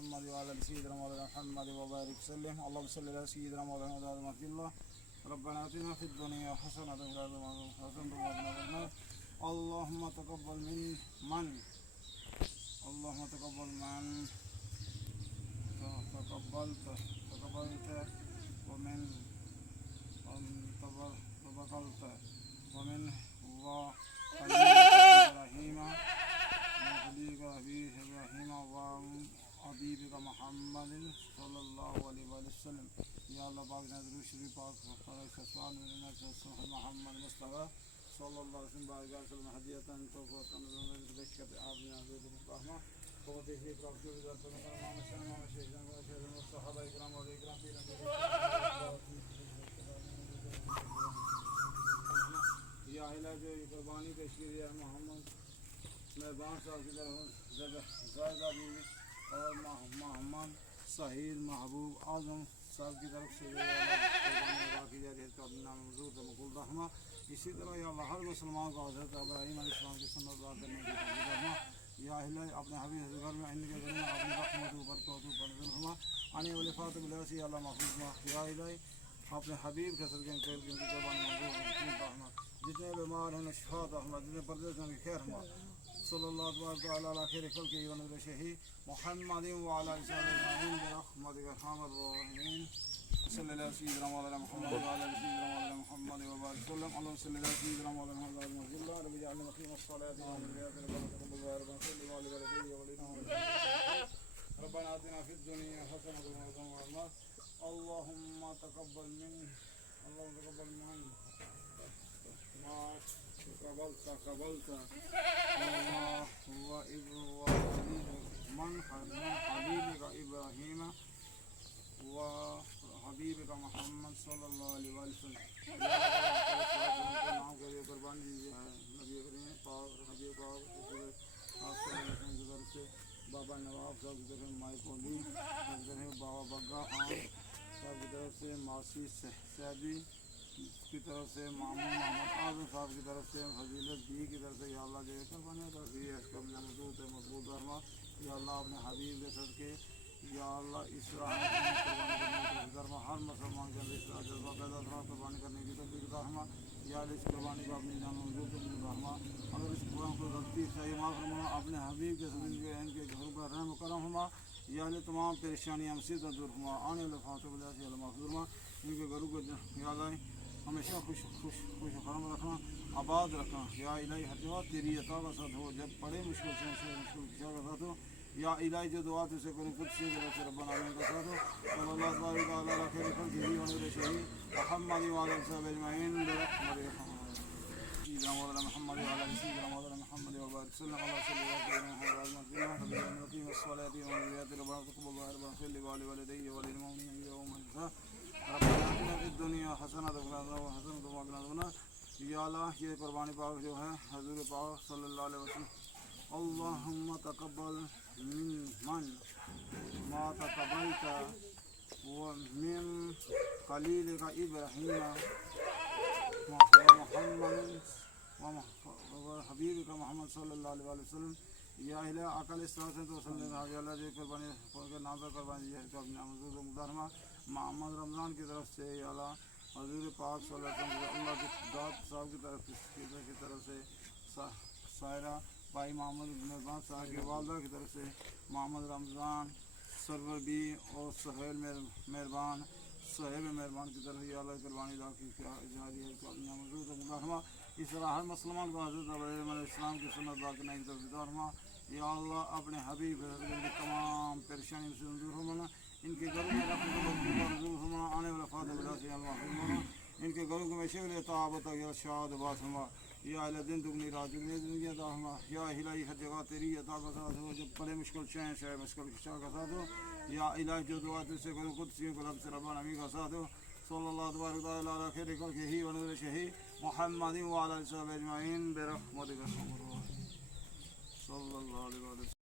محمد وعلى آل سيدنا مولانا محمد وبارك وسلم. اللهم صل على سيدنا مولانا محمد الله. ربنا آتنا في الدنيا حسنة وفي الآخرة حسنة وقنا عذاب النار. اللهم تقبل من اللهم تقبل من تقبلت ومن تبقلت ومن وخليك إبراهيم وحبيبك محمد صلى الله عليه وسلم. या अल्लाह पाक ने दुरूद शरीफ पाक सल्लल्लाहु मोहम्मद मुस्तफा सल्लल्लाहु अलैहि वसल्लम हदियतन तौफतन ज़िक्र आपने हज़रत रहमा बहुत ही प्राप्त गुजार फरमाना मशाना शेखन व शेखन सहाबा इकराम और इकराम पीर या इला जो कुर्बानी पेश की है मोहम्मद मेहरबान साहब की तरफ ज़ायदा बीवी और मोहम्मद साहिल महबूब आजम साहब की तरफ से की जा रही है तो अपना मंजूर तो मकबूल रहमा। इसी तरह या अल्लाह हर मुसलमान को हज़रत इब्राहीम अलैहिस्सलाम की सुन्नत अदा करने की तौफीक रहमा। या अल्लाह अपने हबीब घर में इनके घर में अपनी रहमत व बरकत पर नज़र रहमा। आने वाले फातिह बिलासी अल्लाह महफूज मा या अल्लाह अपने हबीब के सदक़े में की कुर्बानी मंजूर रहमा। जितने बीमार हैं शिफा रहमा, जितने परदेश हैं खैर रहमा। सल्लल्लाहु अलैहि खैर खल्क़ि व नूर शही मुहम्मद व अला इस्लाम रहमतिक अरहमर राहिमीन। सल्लल्लाहु अलैहि सय्यिदना मौलाना मुहम्मद व अला सय्यिदना मौलाना मुहम्मद व बारिक वसल्लम। अल्लाहुम्मा सल्लि अला सय्यिदना मौलाना मुहम्मद व अला रब्bi जअलना मुक़ीम अस्सलाति व अमरियात रब्बना सल्लि व वलिदैहि व रब्बना आतिना फिद दुनिया हसनतन व क़िना अज़ाबन्नार। अल्लाहुम्मा तक़ब्बल मिन تقبلت من حبيبك إبراهيم وحبيبك محمد صلى الله عليه وسلم. नाम के लिए कुर्बानी दीजिए नबी करीम पाक हबीब पाक की तरफ से बाबा नवाब साहब की तरफ से माई कोली की तरफ बाबा बग्गा खान साहब की तरफ से मासी सैदी की तरफ से मामून मोहम्मद आजम साहब की तरफ से फजीलत दी की तरफ से या अल्लाह जो कुर्बानी अदा की है इसको अपना मकबूल रहमा। या अल्लाह अपने हबीब के सदक़े या अल्लाह इस राह में कुर्बानी करने की रहमा। हर मुसलमान के अंदर इस जज्बा पैदा करा कुर्बानी करने की तौफीक रहमा। या इस कुर्बानी को अपनी जान मंजूर रहमा। अगर इस कुरान को गलती सही माफ़ फरमा अपने हबीब के सदक़े इनके घरों पर रहम करम फरमा। या तमाम परेशानियाँ मुसीबत दूर फरमा। आने वाले फातिह बिलासी अल्लाह माफ़ फरमा। इनके घरों को या हमेशा खुश खरम रखना आबाद रखना। या इलाही हर जगह तेरी अता का साथ हो। जब पड़े मुश्किल से मुश्किल किया का साथ हो। या इलाही जो दुआ तुझसे करूँ खुद से तरफ से रब्बना आमीन का साथ हो। सल्लल्लाहु अलैहि खैर खल्क़ि व नूर शही मुहम्मद व अला सहाबी अजमईन सय्यिदना मौलाना मुहम्मद व अला सय्यिदना मौलाना मुहम्मद व बारिक वसल्लम। अल्लाह सल्लल्लाहु अलैहि दुनिया हसनत हसनत। या अल्लाह ये कुर्बानी पाक जो है हजूर पाक सल्लल्लाहु अलैहि वसल्लम अल्लाहुम्मा तक़ब्बल मिन मा तक़ब्बलत व मिन खलीलिका इब्राहीम व मुहम्मद व हबीबिका मोहम्मद सल्लल्लाहु अलैहि वसल्लम। या अल्लाह अकल इस तरह से तो सल्लल्लाहु अलैहि जो कुर्बानी के नाम पर कुर्बानी दी है इसको अपने मंजूर मुदारमा मोहम्मद रमज़ान की तरफ से या अल्लाह हजूर पाक सल्लल्लाहु अलैहि वसल्लम अल्लाह की दात साहब की तरफ से सायरा भाई मोहम्मद मेहरबान साहब की वालदा की तरफ से मोहम्मद रमज़ान सरवर बी और सुहेल मेहरबान की तरफ या अल्लाह कुर्बानी दा की जारी है इसको अपना मंजूर मुदारमा। इस तरह हर मुसलमान को हज़रत इस्लाम की सुन्नत अदा करने की तौफीक रहमा। या अल्लाह अपने हबीब की तमाम परेशानियों से दूर होना। इनके घरों में रखना आने वाला फातिह बिलासी अल्लाह इनके घरों को हमेशा के लिए ताबत या शाद बात हमा। या अल्लाह दिन दुगनी रात दुगनी ज़िंदगी अता हमा। या इलाही हर जगह तेरी अता का साथ हो। जब बड़े मुश्किल शय मुश्किल खिशा का साथ हो। या इलाही जो दुआ तुझसे करो खुद सी को रब से रब्बाना आमीन का साथ हो। सल्लल्लाहु अलैहि खैर खल्क़ि व नूर शही मुहम्मद व अला सहाबी अजमईन बिरहमतिक सल्लल्लाहु अलैहि